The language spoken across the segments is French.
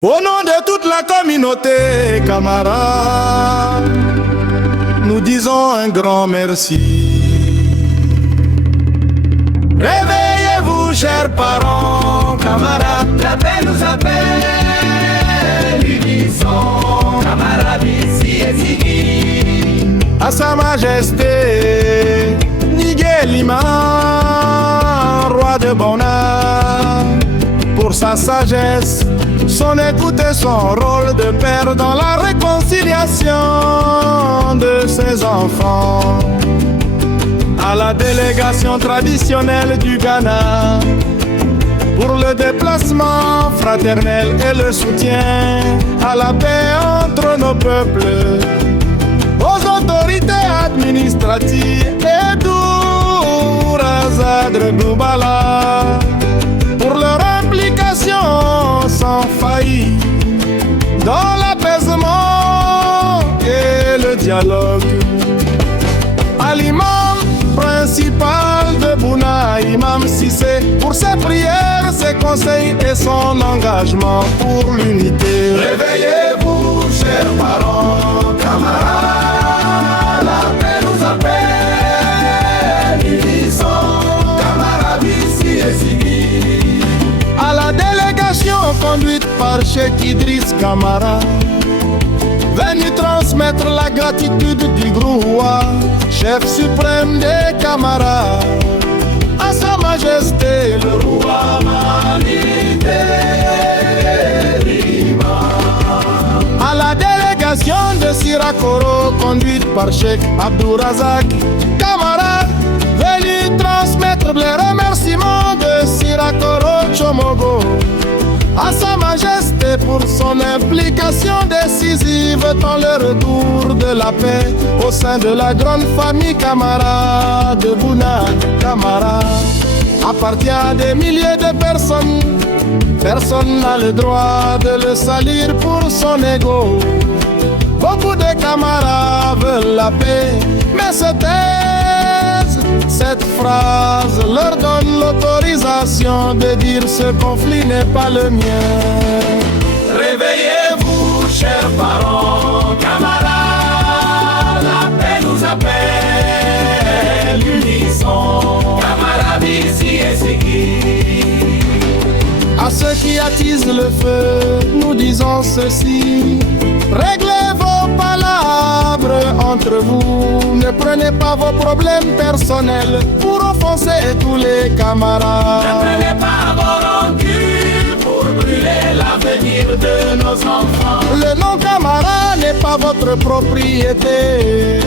Au nom de toute la communauté, camarades, nous disons un grand merci. Réveillez-vous, chers parents, camarades, la paix nous appelle, unissons, camarades, ici et Ziggy. À Sa Majesté Niguelima, roi de bonheur, pour sa sagesse, son écoute et son rôle de père dans la réconciliation de ses enfants. À la délégation traditionnelle du Ghana, pour le déplacement fraternel et le soutien à la paix entre nos peuples, aux autorités administratives et d'Ourazadre Doubala, pour leur implication sans faillir dans l'apaisement et le dialogue. À l'imam principal de Bouna, Imam Sissé, pour ses prières, ses conseils et son engagement pour l'unité. Réveillez-vous, chers parents, camarades, la paix nous appelle, unissons, camarades, ici et Ziggy. À la délégation conduite par Cheikh Idriss Camara, venu transmettre la gratitude du grand roi, chef suprême des camarades, à Sa Majesté le roi Mali Derima. À la délégation de Sirakoro, conduite par Cheikh Abdourazak Camara, venu transmettre les remerciements de Sirakoro Chomogo, à Sa Majesté pour son implication décisive dans le retour de la paix au sein de la grande famille Camara de Bouna Camara. Appartient à des milliers de personnes, personne n'a le droit de le salir pour son ego. Beaucoup de camarades veulent la paix, mais se taisent. Cette phrase leur donne l'autorisation de dire ce conflit n'est pas le mien. Réveillez-vous, chers parents, camarades, la paix nous appelle, unissons, camarades, ici et Ziggy. À ceux qui attisent le feu, nous disons ceci: réglez vos palabres entre vous, ne prenez pas vos problèmes personnels pour offenser tous les camarades. Ne prenez pas vos rancunes pour brûler l'avenir de nos enfants. Le nom Camara n'est pas votre propriété,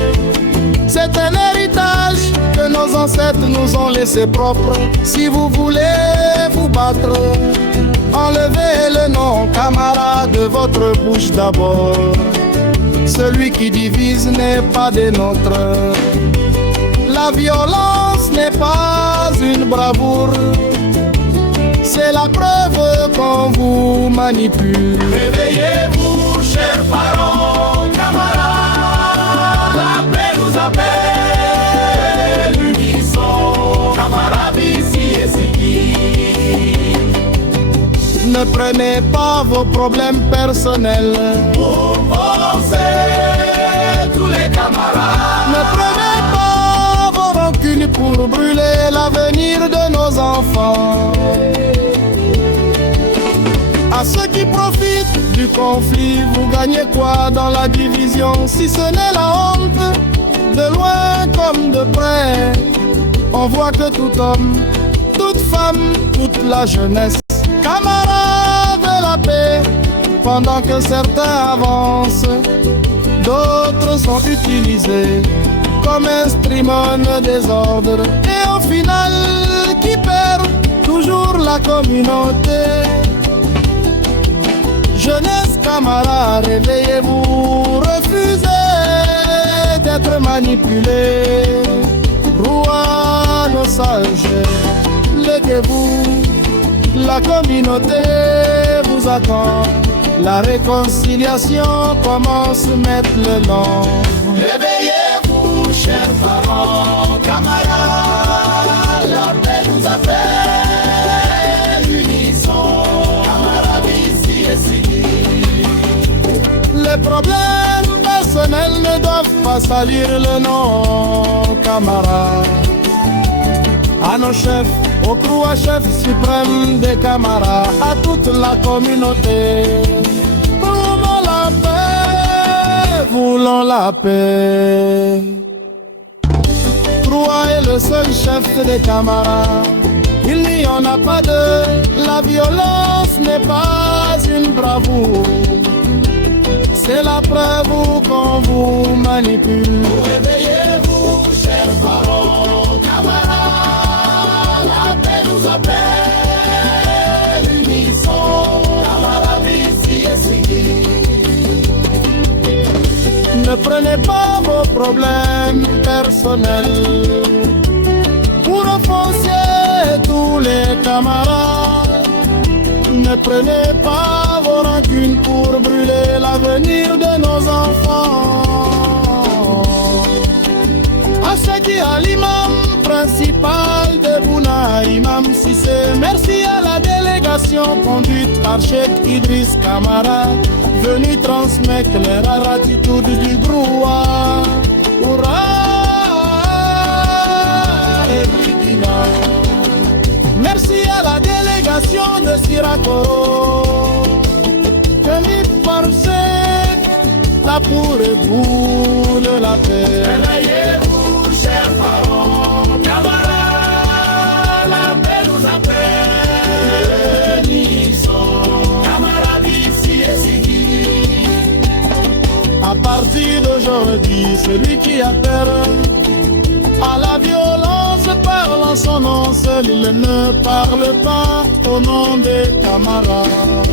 c'est un héritage que nos ancêtres nous ont laissé propre. Si vous voulez vous battre, enlevez le nom Camara de votre bouche d'abord. Celui qui divise n'est pas des nôtres. La violence n'est pas une bravoure, c'est la preuve qu'on vous manipule. Réveillez-vous, chers parents, camarades, la paix nous appelle, unissons, camarades, ici et Ziggy. Ne prenez pas vos problèmes personnels Pour offenser tous les camarades. Ne prenez pas vos rancunes pour brûler l'avenir de nos enfants. À ceux qui profitent du conflit, vous gagnez quoi dans la division, si ce n'est la honte? De loin comme de près, on voit que tout homme, toute femme, toute la jeunesse, camarades de la paix, pendant que certains avancent, d'autres sont utilisés comme instruments de désordre. Et au final, qui perd? Toujours la communauté. Jeunesse, camarades, réveillez-vous, refusez d'être manipulés. Roi, nos sages, levez-vous, la communauté vous attend. La réconciliation commence maintenant. Réveillez-vous, chers parents, camarades, la paix nous appelle, unissons, camarades, ici et Ziggy. Les problèmes personnels ne doivent pas salir le nom, camarades. À nos chefs, au crew chef suprême des camarades, à toute la communauté. Voulons la paix, voulons la paix. Croix est le seul chef des camarades. Il n'y en a pas deux. La violence n'est pas une bravoure. C'est la preuve qu'on vous manipule. Réveillez-vous, chers parents, camarades, la paix nous appelle, unissons, camarades, ici et ici. Ne prenez pas vos problèmes personnels pour offenser tous les camarades. Ne prenez pas vos rancunes pour brûler l'avenir de nos enfants. À ce qui a l'imam principal de Bouna, Imam Sissé, merci à la délégation conduite par Cheikh Idriss Camara, venu transmettre les ratitudes du brouhaha. Hurrah et Bidina. Merci à la délégation de Sirakoro, tenue par Cheikh, là pour éboule la paix. Réveillez-vous, chers parents, camarades, la paix nous appelle, unissons, camarades, ici et ici. À partir d'aujourd'hui, celui qui a peur à la violence parle en son nom seul, il ne parle pas au nom des camarades.